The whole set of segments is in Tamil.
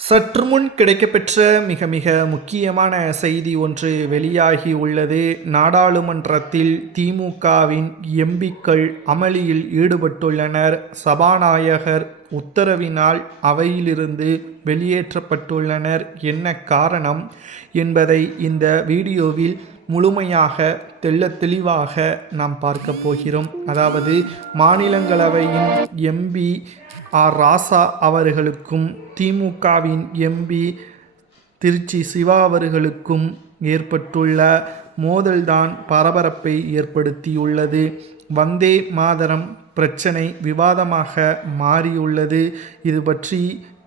சற்று முன் கிடைக்கப்பெற்ற மிக மிக முக்கியமான செய்தி ஒன்று வெளியாகி உள்ளது. நாடாளுமன்றத்தில் திமுகவின் எம்பிக்கள் அமளியில் ஈடுபட்டுள்ளனர். சபாநாயகர் உத்தரவினால் அவையிலிருந்து வெளியேற்றப்பட்டுள்ளனர். என்ன காரணம் என்பதை இந்த வீடியோவில் முழுமையாக தெளிவாக நாம் பார்க்க போகிறோம். அதாவது மாநிலங்களவையின் எம்பி ராசா அவர்களுக்கும் திமுகவின் எம்பி திருச்சி சிவா அவர்களுக்கும் ஏற்பட்டுள்ள மோதல்தான் பரபரப்பை ஏற்படுத்தியுள்ளது. வந்தே மாதரம் பிரச்சனை விவாதமாக மாறியுள்ளது. இது பற்றி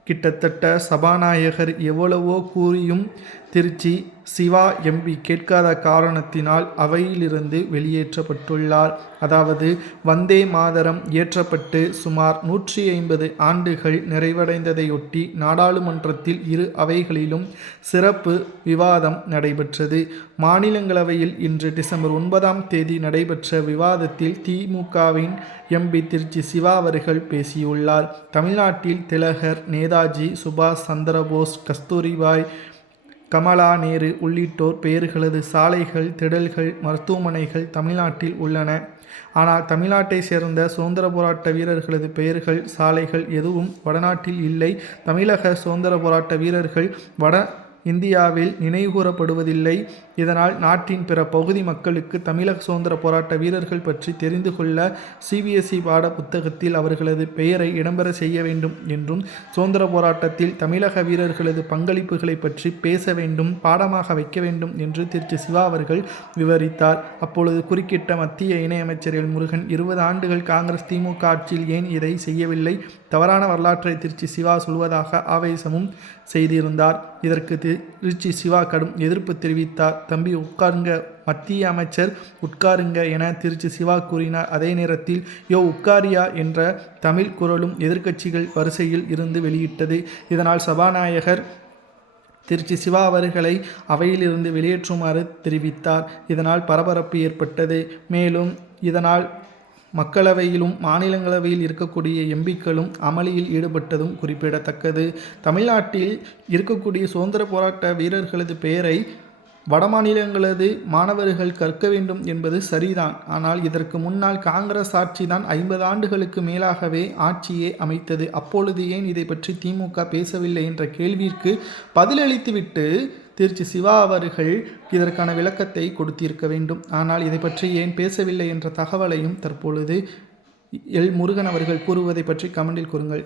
கிட்டத்தட்ட சபாநாயகர் எவ்வளவோ கூறியும் திருச்சி சிவா எம்பி கேட்காத காரணத்தினால் அவையிலிருந்து வெளியேற்றப்பட்டுள்ளார். அதாவது வந்தே மாதரம் இயற்றப்பட்டு சுமார் 150 ஆண்டுகள் நிறைவடைந்ததையொட்டி நாடாளுமன்றத்தில் இரு அவைகளிலும் சிறப்பு விவாதம் நடைபெற்றது. மாநிலங்களவையில் இன்று டிசம்பர் 9ஆம் தேதி நடைபெற்ற விவாதத்தில் திமுகவின் எம்பி திருச்சி சிவா அவர்கள் பேசியுள்ளார். தமிழ்நாட்டில் திலகர், நேதாஜி, சுபாஷ் சந்திரபோஸ், கஸ்தூரிபாய், கமலா நேரு உள்ளிட்டோர் பெயர்களது சாலைகள், திடல்கள், மருத்துவமனைகள் தமிழ்நாட்டில் உள்ளன. ஆனால் தமிழ்நாட்டை சேர்ந்த சுதந்திர போராட்ட வீரர்களது பெயர்கள், சாலைகள் எதுவும் வடநாட்டில் இல்லை. தமிழக சுதந்திர போராட்ட வீரர்கள் வட இந்தியாவில் நினைவுகூரப்படுவதில்லை. இதனால் நாட்டின் பிற பகுதி மக்களுக்கு தமிழக சுதந்திர போராட்ட வீரர்கள் பற்றி தெரிந்து கொள்ள CBSE பாட புத்தகத்தில் அவர்களது பெயரை இடம்பெற செய்ய வேண்டும் என்றும், சுதந்திர போராட்டத்தில் தமிழக வீரர்களது பங்களிப்புகளை பற்றி பேச வேண்டும், பாடமாக வைக்க வேண்டும் என்று திருச்சி சிவா அவர்கள் விவரித்தார். அப்பொழுது குறுக்கிட்ட மத்திய இணையமைச்சர் எல் முருகன், 20 ஆண்டுகள் காங்கிரஸ் திமுக ஆட்சியில் ஏன் இதை செய்யவில்லை? தவறான வரலாற்றை திருச்சி சிவா சொல்வதாக ஆவேசமும் செய்திருந்தார். இதற்கு திருச்சி சிவா கடும் எதிர்ப்பு தெரிவித்தார். தம்பி உட்காருங்க, மத்திய அமைச்சர் உட்காருங்க என திருச்சி சிவா கூறினார். அதே நேரத்தில் யோ உட்காரியா என்ற தமிழ் குரலும் எதிர்க்கட்சிகள் வரிசையில் இருந்து வெளியிட்டது. இதனால் சபாநாயகர் திருச்சி சிவா அவர்களை அவையிலிருந்து வெளியேற்றுமாறு தெரிவித்தார். இதனால் பரபரப்பு ஏற்பட்டது. மேலும் இதனால் மக்களவையிலும் மாநிலங்களவையில் இருக்கக்கூடிய எம்பிக்களும் அமளியில் ஈடுபட்டதும் குறிப்பிடத்தக்கது. தமிழ்நாட்டில் இருக்கக்கூடிய சுதந்திர போராட்ட வீரர்களது பெயரை வடமாநிலங்களது மாணவர்கள் கற்க வேண்டும் என்பது சரிதான். ஆனால் இதற்கு முன்னால் காங்கிரஸ் ஆட்சி தான் 50 ஆண்டுகளுக்கு மேலாகவே ஆட்சியே அமைத்தது. அப்பொழுது ஏன் இதை பற்றி திமுக பேசவில்லை என்ற கேள்விக்கு பதிலளித்துவிட்டு திருச்சி சிவா அவர்கள் இதற்கான விளக்கத்தை கொடுத்திருக்க வேண்டும். ஆனால் இதை பற்றி ஏன் பேசவில்லை என்ற தகவலையும் தற்பொழுது எல் முருகன் அவர்கள் கூறுவதை பற்றி கமெண்டில் கூறுங்கள்.